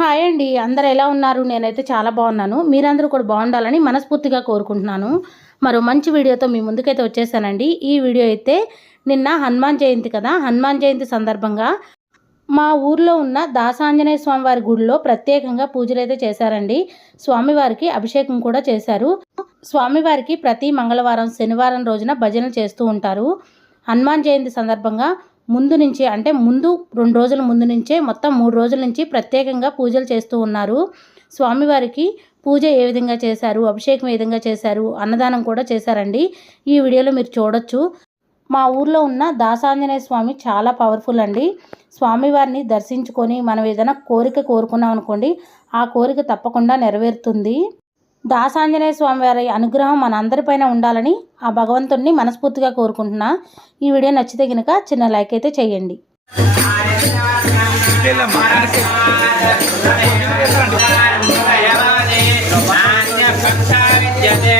Hi అండి అందరు ఎలా ఉన్నారు? నేనైతే చాలా బాగున్నాను. మీరందరూ కూడా బాగుండాలని మనస్ఫూర్తిగా కోరుకుంటున్నాను. మరో మంచి వీడియోతో మీ ముందుకైతే వచ్చేసానండి. ఈ వీడియో అయితే నిన్న హనుమాన్ జయంతి కదా? హనుమాన్ జయంతి సందర్భంగా మా ఊర్లో ఉన్న దాసాంజనేయ స్వామి వారి గుడిలో ప్రత్యేకంగా పూజలు అయితే చేశారండి. స్వామివారికి అభిషేకం కూడా చేశారు. స్వామివారికి ప్రతి మంగళవారం శనివారం రోజున భజనలు చేస్తూ ఉంటారు. హనుమాన్ జయంతి సందర్భంగా ముందు నుంచి అంటే ముందు రెండు రోజుల ముందు నుంచే మొత్తం మూడు రోజుల నుంచి ప్రత్యేకంగా పూజలు చేస్తూ ఉన్నారు. స్వామివారికి పూజ ఏ విధంగా చేశారు అభిషేకం ఏ విధంగా చేశారు అన్నదానం కూడా చేశారండి. ఈ వీడియోలో మీరు చూడొచ్చు. మా ఊర్లో ఉన్న దాసాంజనేయ స్వామి చాలా పవర్ఫుల్ అండి. స్వామివారిని దర్శించుకొని మనం ఏదైనా కోరిక కోరుకున్నాం అనుకోండి ఆ కోరిక తప్పకుండా నెరవేరుతుంది. దాసాంజనేయ స్వామి వారి అనుగ్రహం మన అందరిపైన ఉండాలని ఆ భగవంతుడిని మనస్ఫూర్తిగా కోరుకుంటున్నా ఈ వీడియో నచ్చితే కనుక చిన్న లైక్ అయితే చేయండి Yeah.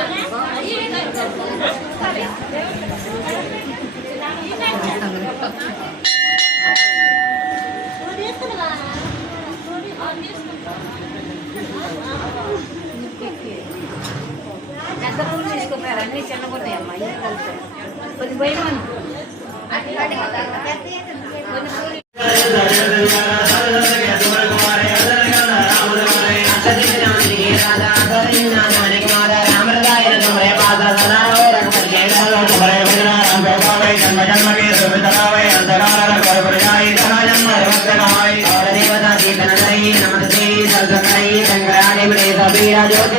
పెద్ద పూలు తీసుకున్నారు అన్ని చిన్నగున్నాయి ఉన్నాయమ్మా కొన్ని పూలు జ్యోతి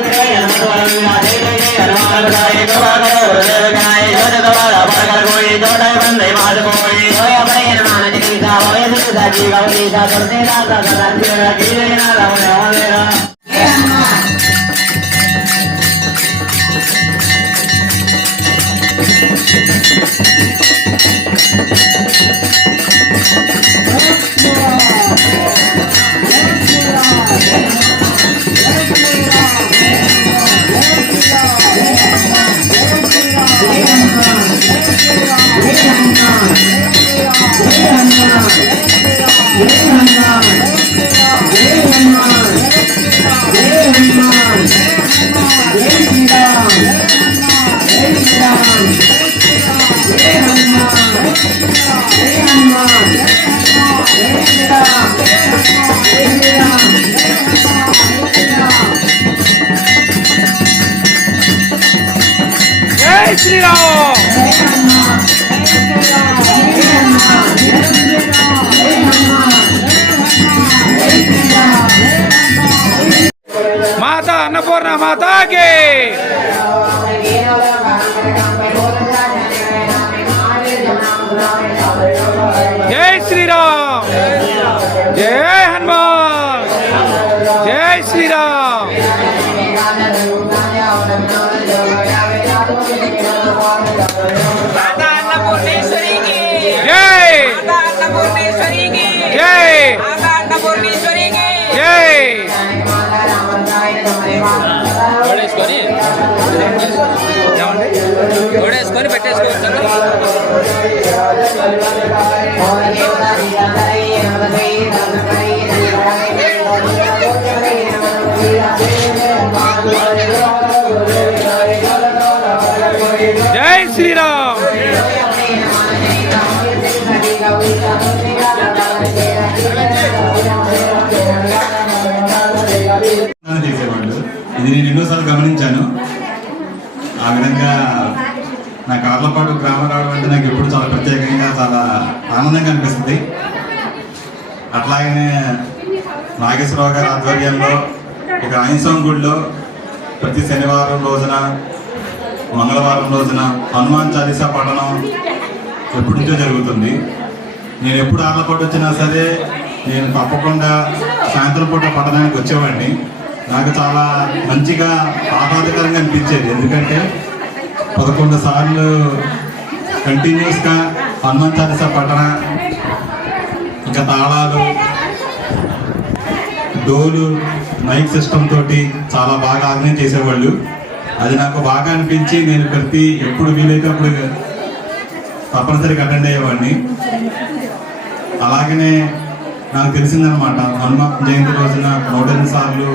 శ్రీరామ్ మాత అన్నపూర్ణ మాతాకి జై శ్రీరామ్! జై హనుమాన్! జై శ్రీరామ్! జై! జై! జై! ఓడేసుకొని పెట్టేసుకోవచ్చు జై శ్రీరామ్. ఇది నేను ఎన్నోసార్లు గమనించాను. ఆ విధంగా నా కార్లపాటు గ్రామం రావడం అంటే నాకు ఎప్పుడు చాలా ప్రత్యేకంగా చాలా ఆనందంగా అనిపిస్తుంది. అట్లాగనే నాగేశ్వరరావు గారి ఆధ్వర్యంలో ఇక ఆయింసం గుడిలో ప్రతి శనివారం రోజున మంగళవారం రోజున హనుమాన్ చాలీసా పఠనం ఎప్పటి నుంచో జరుగుతుంది. నేను ఎప్పుడు ఆర్లపాటు వచ్చినా సరే నేను తప్పకుండా సాయంత్రం పూట పట్టణానికి వచ్చేవాడిని. నాకు చాలా మంచిగా ఆహ్లాదకరంగా అనిపించేది. ఎందుకంటే పదకొండు సార్లు కంటిన్యూస్గా హనుమాన్ చాలీసా పఠన ఇంకా తాళాలు డోలు మైక్ సిస్టమ్ తోటి చాలా బాగా ఆర్గనైజ్ చేసేవాళ్ళు. అది నాకు బాగా అనిపించి నేను ప్రతి ఎప్పుడు వీలైతే అప్పుడు తప్పనిసరిగా అటెండ్ అయ్యేవాడిని. అలాగనే నాకు తెలిసిందనమాట హనుమాన్ జయంతి రోజున నూట సార్లు